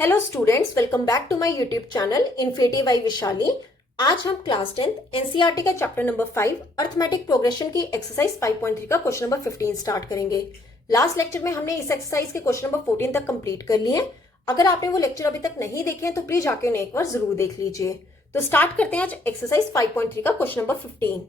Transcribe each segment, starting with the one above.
Hello students, welcome back to my YouTube channel Infinity by Vishali. आज हम class 10th NCERT का chapter number 5 arithmetic progression की exercise 5.3 का question number 15 start करेंगे। Last lecture में हमने इस एक्सरसाइज के क्वेश्चन नंबर 14 तक कंप्लीट कर लिए। अगर आपने वो लेक्चर अभी तक नहीं देखे हैं तो प्लीज जाके उन्हें एक बार जरूर देख लीजिए। तो स्टार्ट करते हैं आज एक्सरसाइज 5.3 का क्वेश्चन नंबर 15।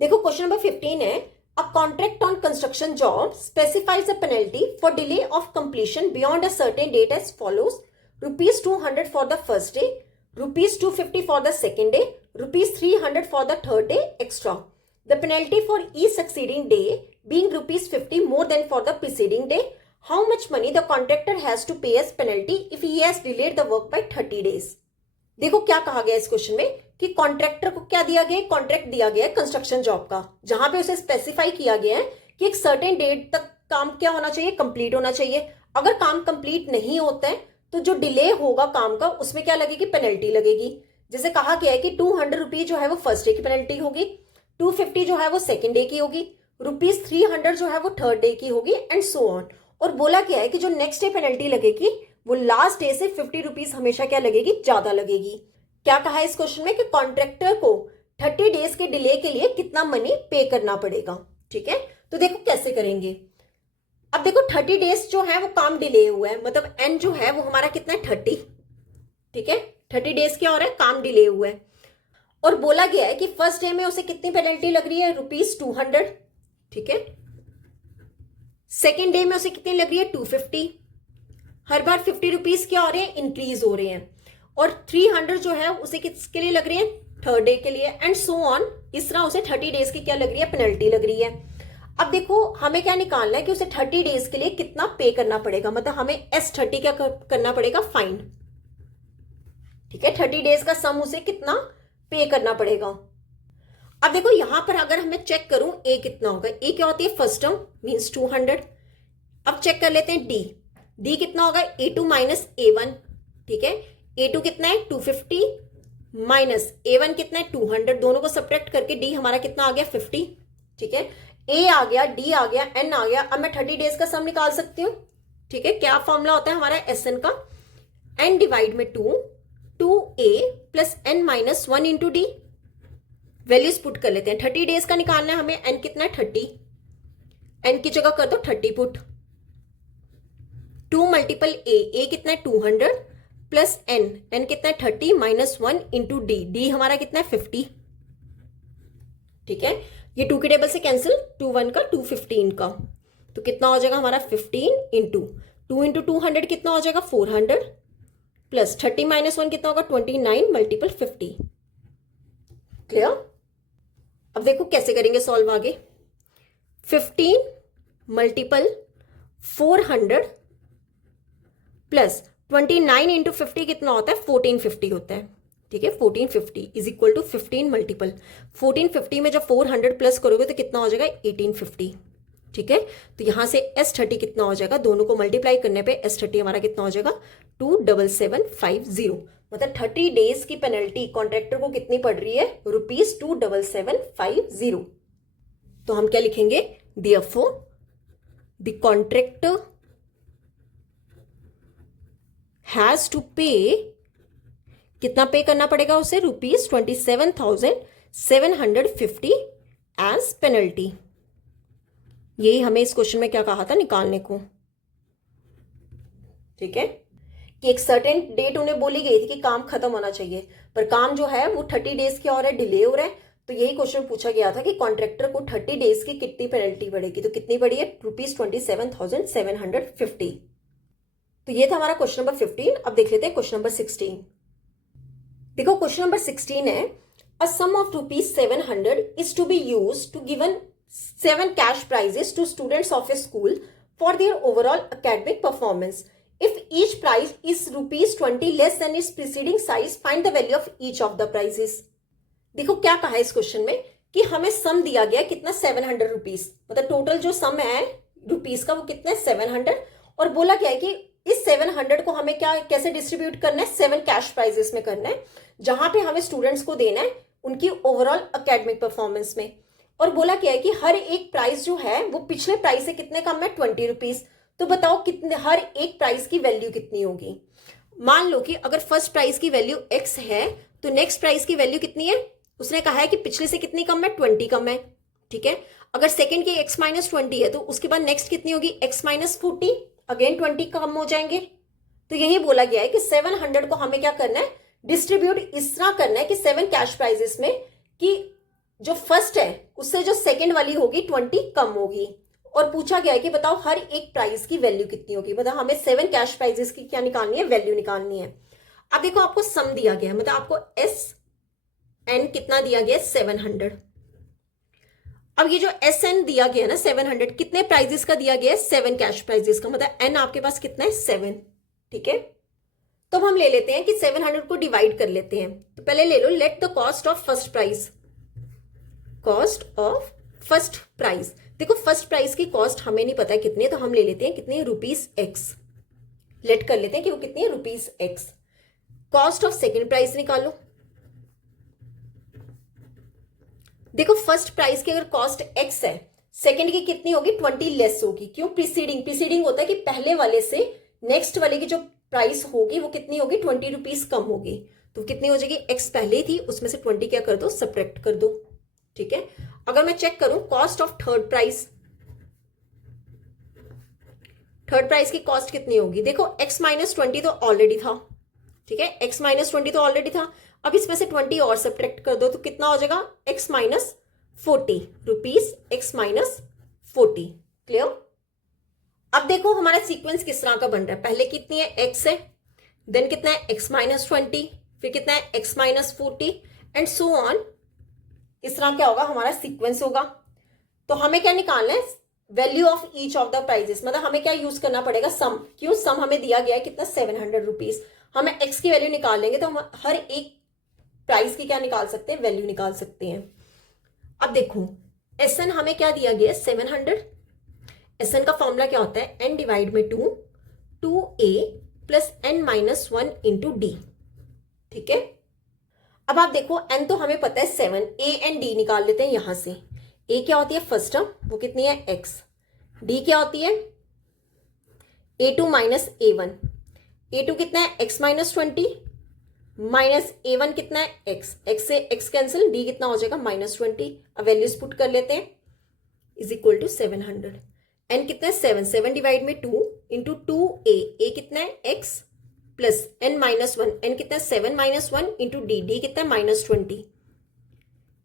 देखो क्वेश्चन नंबर 15 है, a contract on construction job specifies a penalty for delay of completion beyond a certain date as follows: rupees 200 for the first day, rupees 250 for the second day, rupees 300 for the third day extra. The penalty for each succeeding day being rupees 50 more than for the preceding day. How much money the contractor has to pay as penalty if he has delayed the work by 30 days? देखो क्या कहा गया इस question में कि contractor को क्या दिया गया, कॉन्ट्रैक्ट दिया गया है कंस्ट्रक्शन जॉब का, जहां पे उसे स्पेसिफाई किया गया है कि एक सर्टेन डेट तक काम क्या होना चाहिए, कंप्लीट होना चाहिए। अगर काम कंप्लीट नहीं होता है तो जो डिले होगा काम का उसमें क्या लगेगी, पेनल्टी लगेगी। जैसे कहा गया है कि 200 रुपीज जो है वो फर्स्ट डे की पेनल्टी होगी, 250 जो है वो सेकेंड डे की होगी, रुपीज 300 जो है वो थर्ड डे की होगी एंड सो ऑन। और बोला गया है कि जो नेक्स्ट डे पेनल्टी लगेगी वो लास्ट डे से 50 रुपीज हमेशा क्या लगेगी, ज्यादा लगेगी। क्या कहा है इस क्वेश्चन में कि कॉन्ट्रैक्टर को 30 डेज के डिले के लिए कितना मनी पे करना पड़ेगा। ठीक है, तो देखो कैसे करेंगे। अब देखो 30 डेज जो है वो काम डिले हुआ है, मतलब एन जो है वो हमारा कितना है, 30। ठीक है, 30 डेज क्या हो रहा है, काम डिले हुआ है। और बोला गया है कि फर्स्ट डे में उसे कितनी पेनल्टी लग रही है, रुपीज 200। ठीक है, सेकेंड डे में उसे कितनी लग रही है, 250। हर बार 50 रुपीज क्या हो रहे हैं, इंक्रीज हो रहे हैं। और 300 जो है उसे किसके लिए लग रही है, थर्ड डे के लिए एंड सो ऑन। इस तरह उसे 30 डेज की क्या लग रही है, पेनल्टी लग रही है। अब देखो हमें क्या निकालना है कि उसे 30 डेज के लिए कितना पे करना पड़ेगा, मतलब हमें S30 क्या करना पड़ेगा, फाइन। ठीक है, 30 डेज का सम उसे कितना पे करना पड़ेगा। अब देखो यहां पर अगर हमें चेक करूं ए कितना होगा, ए क्या होती है, फर्स्ट टर्म मीन्स 200। अब चेक कर लेते हैं डी, डी कितना होगा, A2 माइनस A1। ठीक है, A2 कितना है, 250 माइनस A1 कितना है, 200। दोनों को सब्ट्रैक्ट करके डी हमारा कितना आ गया, 50। ठीक है, ए आ गया, डी आ गया, एन आ गया। अब मैं 30 डेज का सम निकाल सकती हूँ। ठीक है, क्या फॉर्मूला होता है हमारा एस एन का, एन डिवाइड में 2a plus N minus 1 into D. Values put कर लेते हैं। 30 डेज का निकालना है हमें, एन कितना है, 30। एन की जगह कर दो 30 पुट। 2 मल्टीपल ए कितना है, 200 प्लस एन, एन कितना है, 30 माइनस 1 इंटू डी, डी हमारा कितना है, 50। ठीक है, ये 2 के टेबल से कैंसिल, 2 1 का 2 15 का, तो कितना हो जाएगा हमारा 15 इंटू 2 इंटू 200 कितना हो जाएगा, 400 प्लस 30 माइनस 1 कितना होगा, 29 मल्टीपल 50। क्लियर। अब देखो कैसे करेंगे सॉल्व आगे। 15 मल्टीपल 400 प्लस 29 इंटू 50 कितना होता है, 1450 होता है। ठीक है, 1450 इज इक्वल टू 15 मल्टीपल 1450 में जब 400 प्लस करोगे तो कितना हो जाएगा, 1850। ठीक है, तो यहां से S30 कितना हो जाएगा, दोनों को मल्टीप्लाई करने पे S30 हमारा कितना हो जाएगा, 27750। मतलब 30 डेज की पेनल्टी कॉन्ट्रैक्टर को कितनी पड़ रही है, रुपीज 27750। तो हम क्या लिखेंगे, therefore the contractor has to pay, कितना पे करना पड़ेगा उसे, रुपीज 27,750 एज पेनल्टी। यही हमें इस क्वेश्चन में क्या कहा था निकालने को। ठीक है, कि एक सर्टेन डेट उन्हें बोली गई थी कि काम खत्म होना चाहिए, पर काम जो है वो 30 डेज क्या हो रहा है, डिले हो रहा है। तो यही क्वेश्चन पूछा गया था कि कॉन्ट्रैक्टर को 30 डेज की कितनी पेनल्टी पड़ेगी, तो कितनी पड़ी है, रुपीज 27,750। तो ये था हमारा क्वेश्चन नंबर 15। अब देख लेते हैं क्वेश्चन नंबर 16। देखो क्वेश्चन नंबर 16 है, a sum of rupees 700 is to be used to given 7 cash prizes to students of a school for their overall academic performance. If each prize is rupees 20 less than its preceding size, find the value of each of the prizes. देखो क्या कहा है इस question में कि हमें सम दिया गया कितना, 700 रुपीज, मतलब टोटल जो सम है रुपीज का वो कितना है, 700। और बोला गया है कि इस 700 को हमें क्या, कैसे डिस्ट्रीब्यूट करना है, 7 कैश प्राइजेस में करना है, जहां पे हमें स्टूडेंट्स को देना है उनकी ओवरऑल एकेडमिक परफॉर्मेंस में। और बोला गया है कि हर एक प्राइस जो है वो पिछले प्राइस से कितने कम है, 20 रुपीज। तो बताओ कितने, हर एक प्राइस की वैल्यू कितनी होगी। मान लो कि अगर फर्स्ट प्राइस की वैल्यू x है तो नेक्स्ट प्राइस की वैल्यू कितनी है, उसने कहा है कि पिछले से कितनी कम है, 20 कम है। ठीक है, अगर सेकंड की x माइनस 20 है तो उसके बाद नेक्स्ट कितनी होगी, x माइनस 40, अगेन 20 कम हो जाएंगे। तो यही बोला गया है कि 700 को हमें क्या करना है, डिस्ट्रीब्यूट इस तरह करना है कि 7 कैश प्राइजेस में कि जो फर्स्ट है उससे जो सेकंड वाली होगी 20 कम होगी। और पूछा गया है कि बताओ हर एक प्राइस की वैल्यू कितनी होगी, मतलब हमें 7 कैश प्राइजेस की क्या निकालनी है, वैल्यू निकालनी है। अब देखो आपको सम दिया गया है, मतलब आपको एस एन कितना दिया गया है, 700। अब ये जो एस एन दिया गया है ना 700, कितने प्राइजेस का दिया गया है, 7 कैश प्राइजेस का, मतलब एन आपके पास कितना है, 7। ठीक है, तो हम ले लेते हैं कि 700 को डिवाइड कर लेते हैं। तो पहले ले लो, let the cost of first price, cost of first price. देखो फर्स्ट प्राइस की कॉस्ट हमें नहीं पता है कितनी है, तो हम ले लेते हैं कितनी, रुपीज एक्स। लेट कर लेते हैं कि वो कितनी है, rupees x. Cost of second price निकालो। देखो फर्स्ट प्राइस की अगर कॉस्ट एक्स है, सेकेंड की कितनी होगी, 20 लेस होगी। क्यों, प्रीसीडिंग होता है कि पहले वाले से नेक्स्ट वाले की जो प्राइस होगी वो कितनी होगी, 20 रुपीज कम होगी। तो कितनी हो जाएगी, एक्स पहले थी उसमें से 20 क्या कर दो, सब्ट्रैक्ट कर दो। ठीक है, अगर मैं चेक करूं cost of third price, third price की कॉस्ट कितनी होगी, देखो x माइनस 20 तो ऑलरेडी था। ठीक है, x माइनस 20 तो ऑलरेडी था, अब इसमें से 20 और सब्ट्रैक्ट कर दो तो कितना हो जाएगा, x minus 40 rupees, x minus 40। Clear. अब देखो हमारा सीक्वेंस किस तरह का बन रहा है, पहले कितनी है, x है, देन कितना है, x माइनस 20, फिर कितना है, x minus 40 and so on. इस तरह क्या होगा, हमारा सीक्वेंस होगा। तो हमें क्या निकालना है, value of each of the prizes, मतलब हमें क्या यूज करना पड़ेगा, सम। क्यों, सम हमें दिया गया है कितना, 700 रुपीज। हमें x की वैल्यू निकाल लेंगे तो हम हर एक प्राइस की क्या निकाल सकते हैं, वैल्यू निकाल सकते हैं। अब देखो एसएन हमें क्या दिया गया है, 700। एसएन का फॉर्मूला क्या होता है, n डिवाइड में 2a plus n minus 1 into D. ठीक है, अब आप देखो n तो हमें पता है 7, a एंड d निकाल लेते हैं यहां से। a क्या होती है फर्स्ट टर्म, वो कितनी है, x। d क्या होती है, a2 माइनस a1। a2 कितना है, x माइनस 20 माइनस a1 कितना है, x। x से x कैंसिल, d कितना हो जाएगा, माइनस 20। अब वैल्यूज पुट कर लेते हैं, इज इक्वल टू 700। n कितना है, 7 डिवाइड में 2 इंटू 2a, a कितना है, x plus n minus 1, n कितना है, 7 माइनस 1 इंटू डी, डी कितना है, माइनस 20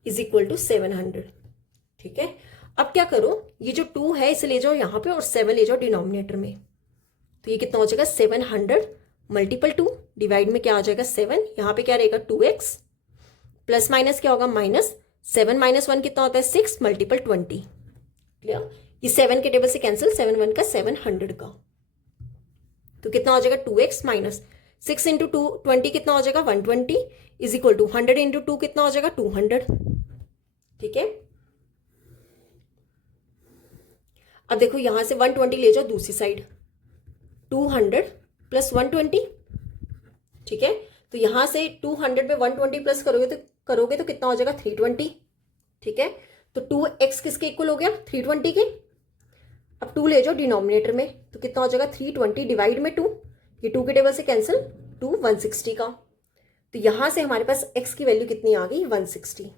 इज इक्वल टू 700। ठीक है, अब क्या करो, ये जो 2 है इसे ले जाओ यहाँ पे और 7 ले जाओ डिनोमिनेटर में। तो ये कितना हो जाएगा, 700 मल्टीपल 2 डिवाइड में क्या आ जाएगा, 7। यहाँ पे क्या रहेगा, 2x प्लस माइनस क्या होगा, माइनस 7 माइनस 1 कितना होता है, 6 मल्टीपल 20। क्लियर, ये 7 के टेबल से कैंसिल, 7 1 का 700 का, तो कितना हो जाएगा, 2x माइनस 6 इंटू 20 कितना हो जाएगा, 120 इज इक्वल टू 100 इंटू 2 कितना हो जाएगा, 200। ठीक है, अब देखो यहां से 120 ले जाओ दूसरी साइड, 200 प्लस 120। ठीक है, तो यहां से 200 पे 120 प्लस करोगे तो कितना हो जाएगा, 320। ठीक है, तो 2x किसके इक्वल हो गया, 320 के। अब 2 ले जाओ डिनोमिनेटर में, तो कितना हो जाएगा, 320 डिवाइड में 2, ये 2 के टेबल से कैंसिल, 2 160 का। तो यहां से हमारे पास x की वैल्यू कितनी आ गई, 160।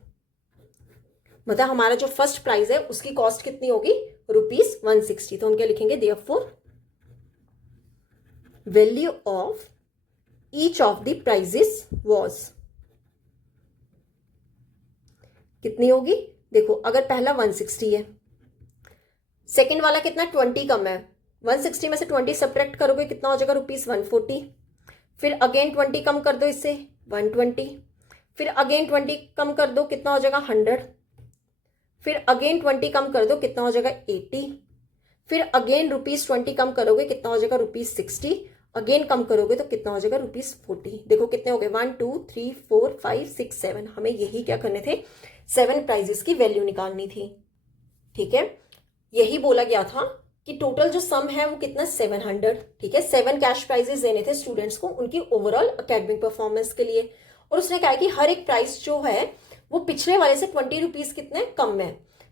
मतलब हमारा जो फर्स्ट प्राइस है उसकी कॉस्ट कितनी होगी, रुपीज 160। तो हम क्या लिखेंगे, therefore value of each of the prizes was, कितनी होगी, देखो अगर पहला 160 है, सेकंड वाला कितना 20 कम है, 160 में से 20 सब्ट्रैक्ट करोगे कितना हो जाएगा, रुपीज 140। फिर अगेन 20 कम कर दो इससे, 120। फिर अगेन 20 कम कर दो, कितना हो जाएगा, 100। फिर अगेन 20 कम कर दो, कितना हो जाएगा, 80। फिर अगेन रुपीज 20 कम करोगे, कितना हो जाएगा, रुपीज 60। अगेन कम करोगे तो कितना हो जाएगा, रुपीज 40। देखो कितने हो गए, 1 2 3 4 5 6 7। हमें यही क्या करने थे, 7 प्राइजेस की वैल्यू निकालनी थी। ठीक है, यही बोला गया था कि टोटल जो सम है वो कितना, 700। ठीक है, 7 कैश प्राइजेस देने थे स्टूडेंट्स को उनकी ओवरऑल एकेडमिक परफॉर्मेंस के लिए। और उसने कहा कि हर एक प्राइस जो है वो पिछले वाले से 20 रुपीज कितने कम है।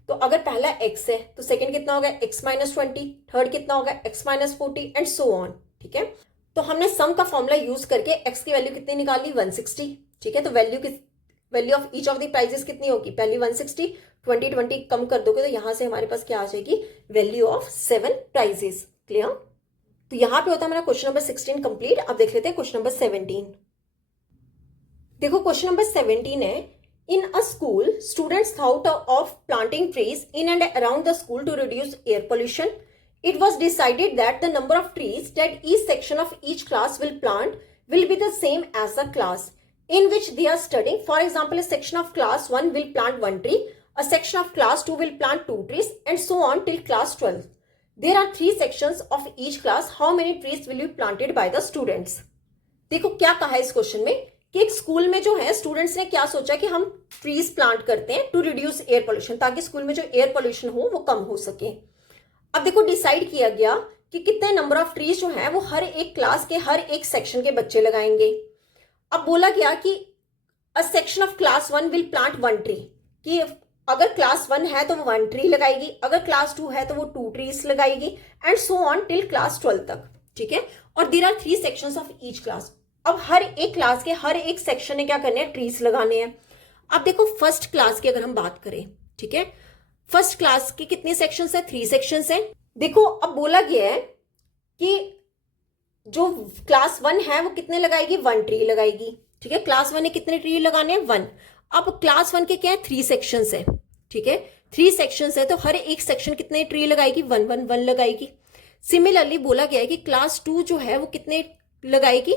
तो अगर पहला x है तो सेकंड कितना होगा, x माइनस 20, थर्ड कितना होगा, x minus 40 and so on. ठीक है, तो हमने सम का फॉर्मूला यूज करके एक्स की वैल्यू कितनी निकाली 160। ठीक है, तो value of each of the prizes कितनी होगी, पहली 160, 20 कम कर दोगे तो यहां से हमारे पास क्या आ जाएगी, वैल्यू ऑफ 7 प्राइजेस। क्लियर। तो यहां पे होता है हमारा क्वेश्चन नंबर 16 कंप्लीट। अब देख लेते हैं क्वेश्चन नंबर 17। देखो क्वेश्चन नंबर 17 है, in a school students thought of planting trees in and around the school to reduce air pollution. It was decided that the number of trees that each section of each class will plant will be the same as the class in which they are studying. For example, a section of class 1 will plant 1 tree, a section of class 2 will plant 2 trees, and so on till class 12. There are 3 sections of each class. How many trees will be planted by the students? देखो क्या कहा है इस question में कि एक school में जो है स्टूडेंट्स ने क्या सोचा कि हम ट्रीज प्लांट करते हैं टू रिड्यूस एयर पोल्यूशन, ताकि स्कूल में जो एयर पोल्यूशन हो वो कम हो सके। अब देखो डिसाइड किया गया कि कितने नंबर ऑफ ट्रीज जो है वो हर एक क्लास के हर एक सेक्शन के बच्चे लगाएंगे। अब बोला गया कि a section of class 1 will plant 1 tree, कि अगर क्लास 1 है तो वो 1 ट्री लगाएगी, अगर क्लास 2 है तो वो 2 ट्रीज लगाएगी, and so on till class 12 तक। ठीक है, और there are 3 sections of each class. अब हर एक क्लास के हर एक सेक्शन ने क्या करने हैं, ट्रीज लगाने हैं। अब देखो फर्स्ट क्लास की अगर हम बात करें, ठीक है, फर्स्ट क्लास के कितने सेक्शंस है, 3 सेक्शंस हैं। देखो अब बोला गया है कि जो क्लास 1 है वो कितने लगाएगी, 1 ट्री लगाएगी। ठीक है, क्लास 1 ने कितने ट्री लगाने हैं, 1। अब क्लास 1 के क्या है, 3 सेक्शंस है। ठीक है, 3 सेक्शंस है तो हर एक सेक्शन कितने ट्री लगाएगी, 1 1 1 लगाएगी। सिमिलरली बोला गया है कि क्लास 2 जो है वो कितने लगाएगी,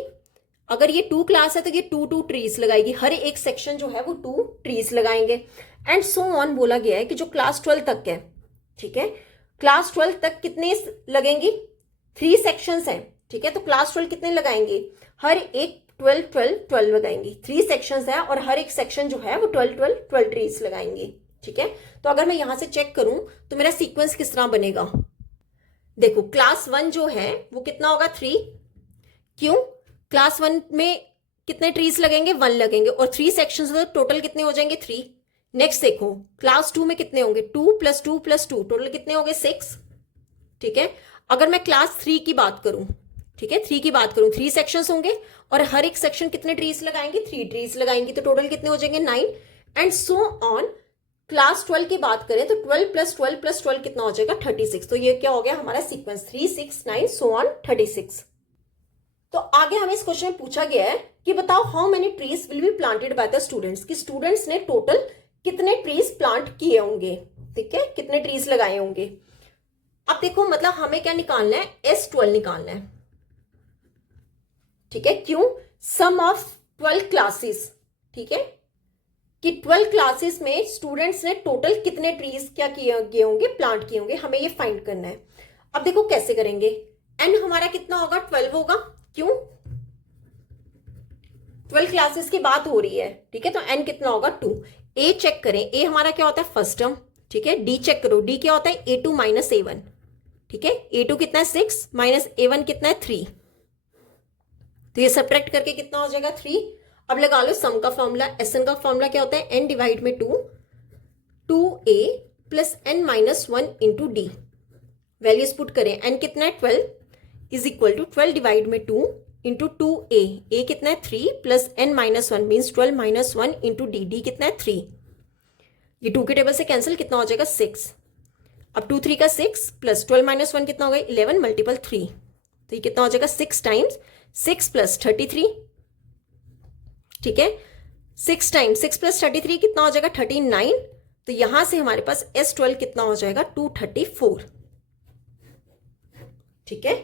अगर ये 2 क्लास है तो ये 2 2 ट्रीज लगाएगी, हर एक सेक्शन जो है वो 2 ट्रीज लगाएंगे, एंड सो ऑन। बोला गया है कि जो क्लास 12 तक है, ठीक है, क्लास 12 तक कितने लगेंगी, 3 सेक्शंस हैं। ठीक है, तो क्लास 12 कितने लगाएंगे, हर एक 12 12 12 लगाएंगी। 3 सेक्शंस है और हर एक सेक्शन जो है वो 12 12 12 ट्रीज लगाएंगे। ठीक है, तो अगर मैं यहां से चेक करूं तो मेरा सीक्वेंस किस तरह बनेगा। देखो क्लास 1 जो है वो कितना होगा, 3। क्यों, क्लास 1 में कितने ट्रीज लगेंगे, 1 लगेंगे, और 3 सेक्शंस तो टोटल कितने हो जाएंगे, 3। नेक्स्ट देखो क्लास 2 में कितने होंगे, 2 + 2 + 2, टोटल कितने होंगे, 6। ठीक है, अगर मैं क्लास 3 की बात करूं, ठीक है, 3 की बात करूं, 3 सेक्शंस होंगे और हर एक सेक्शन कितने ट्रीज लगाएंगे, 3 ट्रीज लगाएंगे, तो टोटल कितने हो जाएंगे, 9, एंड सो ऑन। क्लास 12 की बात करें तो 12 + 12 + 12 कितना हो जाएगा, 36। तो ये क्या हो गया हमारा सीक्वेंस, 3 6 9 सो ऑन 36। तो आगे हमें इस क्वेश्चन में पूछा गया है कि बताओ how many trees will be planted by the students, कि स्टूडेंट्स ने टोटल कितने ट्रीज प्लांट किए होंगे। ठीक है, कितने ट्रीज लगाए होंगे। अब देखो मतलब हमें क्या निकालना है, S12 निकालना है। ठीक है, क्यों, सम ऑफ 12 क्लासेस। ठीक है, कि 12 क्लासेस में स्टूडेंट्स ने टोटल कितने ट्रीज क्या किए होंगे, प्लांट किए होंगे, हमें ये फाइंड करना है। अब देखो कैसे करेंगे, एन हमारा कितना होगा, 12 होगा। क्यों, 12 क्लासेस की बात हो रही है। ठीक है, तो एन कितना होगा, 2। ए चेक करें, ए हमारा क्या होता है, फर्स्ट टर्म। ठीक है, डी चेक करो, डी क्या होता है, A2 - A1। ठीक है, A2 कितना है, 6 - A1 कितना है, 3। तो ये सब्ट्रैक्ट करके कितना हो जाएगा, 3। अब लगा लो सम का फॉर्मूला, एसएन का फॉर्मूला क्या होता है, n डिवाइड में 2, 2a + n - 1 × d। Values put करें, n कितना है, 12 = 12 डिवाइड में 2 × 2a, a कितना है, 3 + n - 1 मीन्स 12 - 1 × d, d कितना है, 3। ये 2 के टेबल से कैंसिल, कितना हो जाएगा, 6। अब 2 3 का 6 + 12 - 1 कितना होगा, 11 × 3। तो ये कितना हो जाएगा, 6 टाइम्स 6 + 33। ठीक है, 6 टाइम्स 6 + 33 कितना हो जाएगा, 39। तो यहां से हमारे पास S12 कितना हो जाएगा, 234। ठीक है,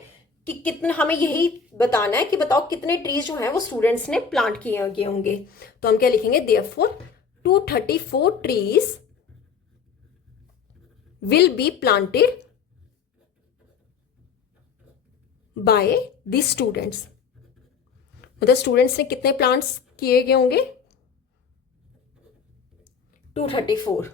कि कितना, हमें यही बताना है कि बताओ कितने ट्रीज जो हैं वो स्टूडेंट्स ने प्लांट किए होंगे। तो हम क्या लिखेंगे, therefore 234 trees will be planted by the students. मतलब स्टूडेंट्स ने कितने प्लांट्स किए गए होंगे, 234।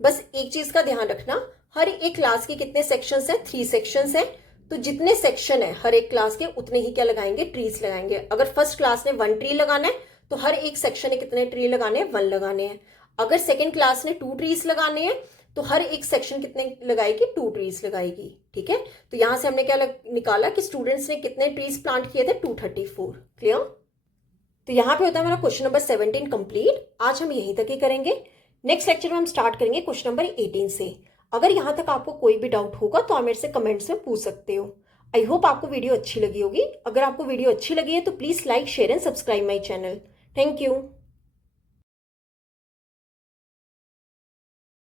बस एक चीज का ध्यान रखना, हर एक क्लास के कितने सेक्शंस हैं, 3 सेक्शंस हैं। तो जितने सेक्शन है हर एक क्लास के उतने ही क्या लगाएंगे, ट्रीज लगाएंगे। अगर फर्स्ट क्लास ने 1 ट्री लगाना है तो हर एक सेक्शन ने कितने ट्री लगाने हैं, 1 लगाने हैं। अगर सेकेंड क्लास ने 2 ट्रीज लगाने हैं तो हर एक सेक्शन कितने लगाएगी, 2 ट्रीज लगाएगी। ठीक है, तो यहां से हमने क्या निकाला कि स्टूडेंट्स ने कितने ट्रीज प्लांट किए थे, 234। क्लियर। तो यहाँ पे होता है हमारा क्वेश्चन नंबर 17 कंप्लीट। आज हम यहीं तक ही करेंगे। नेक्स्ट लेक्चर में हम स्टार्ट करेंगे क्वेश्चन नंबर 18 से। अगर यहाँ तक आपको कोई भी डाउट होगा तो आप मेरे से कमेंट्स में पूछ सकते हो। आई होप आपको वीडियो अच्छी लगी होगी। अगर आपको वीडियो अच्छी लगी है तो please like, share and subscribe my channel. Thank you.